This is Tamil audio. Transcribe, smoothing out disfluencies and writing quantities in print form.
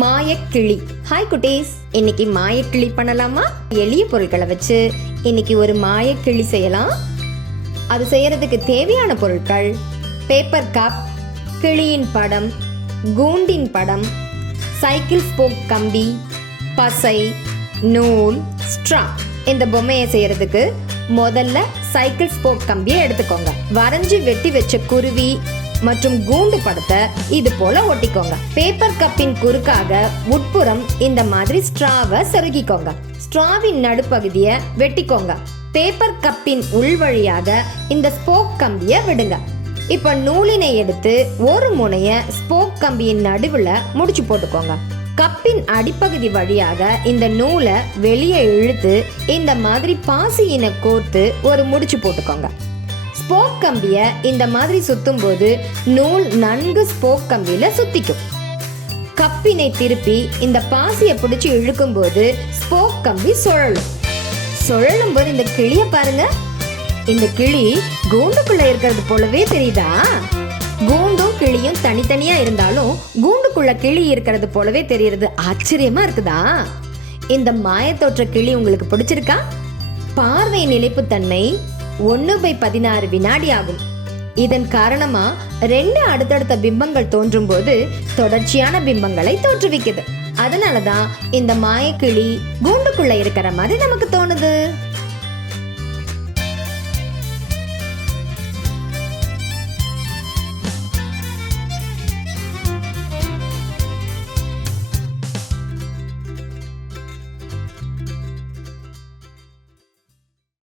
மாயக்கிளி. ஹாய் குட்டீஸ், இன்னைக்கு மாயக்கிளி பண்ணலாமா? எளிய பொருட்களை வச்சு இன்னைக்கு ஒரு மாயக்கிளி செய்யலாம். அது செய்யறதுக்கு தேவையான பொருட்கள்: பேப்பர் கப், கிளியின் படம், கூண்டின் படம், சைக்கிள் ஸ்போக் கம்பி, பசை, நூல், ஸ்ட்ரா. இந்த பொம்மையை செய்யறதுக்கு முதல்ல சைக்கிள் ஸ்போக் கம்பியை எடுத்துக்கோங்க. வரைஞ்சி வெட்டி வச்ச குருவி மற்றும் கூண்டு படத்தை இது போல ஒட்டிக்கோங்க. பேப்பர் கப்பின் குறுக்காக உட்புறம் இந்த மாதிரி ஸ்ட்ராவை செருகிக்கோங்க. ஸ்ட்ராவின் நடுப்பகுதியை வெட்டிக்கோங்க. பேப்பர் கப்பின் உள் வழியாக இந்த ஸ்போக் கம்பியை விடுங்க. இப்ப நூலினை எடுத்து ஒரு முனைய ஸ்போக் கம்பியின் நடுவுல முடிச்சு போட்டுக்கோங்க. கப்பின் அடிப்பகுதி வழியாக இந்த நூலை வெளியே இழுத்து இந்த மாதிரி பாசியினை கோர்த்து ஒரு முடிச்சு போட்டுக்கோங்க. ஸ்போக் கம்பிய இந்த மாதிரி சுத்தும் போது நூல் நன்கு ஸ்போக் கம்பியில சுத்திக்கும். கப்பினை திருப்பி இந்த பாசியை பிடிச்சு இழுக்கும் போது ஸ்போக் கம்பி சுழலும் போது இந்த கிளிய பாருங்க. இந்த கிளி கூண்டுக்குள்ள இருக்கிறது போலவே தெரியுதா? கூண்டும் கிளியும் தனித்தனியா இருந்தாலும் கூண்டுக்குள்ள கிளி இருக்கிறது போலவே தெரியறது ஆச்சரியமா இருக்குதா? இந்த மாயத்தோற்ற கிளி உங்களுக்கு பிடிச்சிருக்கா? பார்வை நிலைப்புத்தன்மை 1/16 வினாடி ஆகும். இதன் காரணமா 2 அடுத்தடுத்த பிம்பங்கள் தோன்றும் போது தொடர்ச்சியான பிம்பங்களை தோற்றுவிக்குது. அதனாலதான் இந்த மாயக்கிளி கூண்டுக்குள்ள இருக்கிற மாதிரி நமக்கு தோணுது.